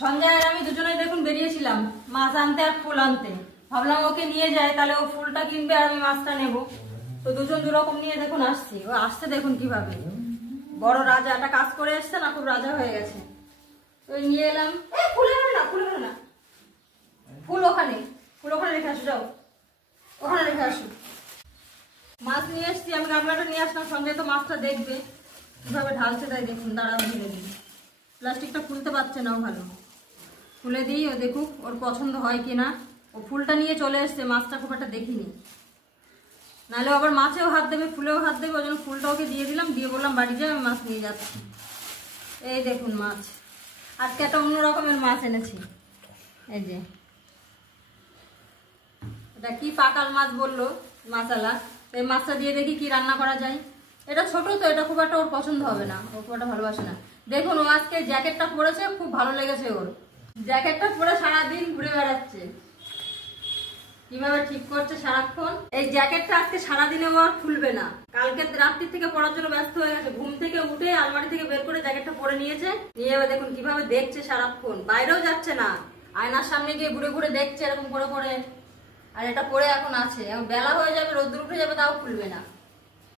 সঞ্জয় আর আমি দুজনেই দেখুন বেরিয়েছিলাম মাছ আনতে আর ফুল আনতে। ভাবলাম ওকে নিয়ে যাই, তাহলে ও ফুলটা কিনবে আর আমি মাছটা নেবো। তো দুজন দুরকম নিয়ে দেখুন আসছি। ও আসছে দেখুন কিভাবে বড় রাজা একটা কাজ করে এসছে না, খুব রাজা হয়ে গেছে। তো নিয়ে এলাম। ফুল হবে না, ফুল হবে না, ফুল ওখানে, ফুল ওখানে রেখে আসো, যাও ওখানে রেখে আসো। মাছ নিয়ে এসছি আমি, গামলাটা নিয়ে আসলাম। সঞ্জয় তো মাছটা দেখবে কিভাবে ঢালছে, তাই দেখুন দাঁড়াও ঢেলে দিই। প্লাস্টিকটা খুলতে পারছে না ও, ভালো খুলে দিই ও দেখুক ওর পছন্দ হয় কিনা। ও ফুলটা নিয়ে চলে এসছে, মাছটা খুব একটা দেখিনি, নাহলে আবার মাছেও হাত দেবে ফুলেও হাত দেবে। ওই জন্য ফুলটা ওকে দিয়ে দিলাম, দিয়ে বললাম বাড়ি যাই আমি মাছ নিয়ে যাচ্ছি। এই দেখুন মাছ, আজকে একটা অন্য রকমের মাছ এনেছি। এই যে এটা কি পাকাল মাছ বললো মাছালা, এই মাছটা দিয়ে দেখি কি রান্না করা যায়। এটা ছোট তো, এটা খুব একটা ওর পছন্দ হবে না, ও খুব একটা ভালোবাসে না। দেখুন ও আজকে জ্যাকেটটা পরেছে, খুব ভালো লেগেছে ওর। জ্যাকেটটা পরে সারাদিন ঘুরে বেড়াচ্ছে, কিভাবে ঠিক করছে সারাক্ষণ। এই জ্যাকেটটা আজকে সারাদিনে ও আর খুলবে না, কালকে রাত্রি থেকে পড়ার জন্য ব্যস্ত হয়ে গেছে। ঘুম থেকে উঠে আলমারি থেকে বের করে জ্যাকেটটা পরে নিয়েছে, নিয়ে এবার দেখুন কিভাবে দেখছে সারাক্ষণ। বাইরেও যাচ্ছে না, আয়নার সামনে গিয়ে ঘুরে ঘুরে দেখছে এরকম করে করে। আর এটা পরে এখন আছে, এখন বেলা হয়ে যাবে, রোদ্দুর উঠে যাবে, তাও খুলবে না।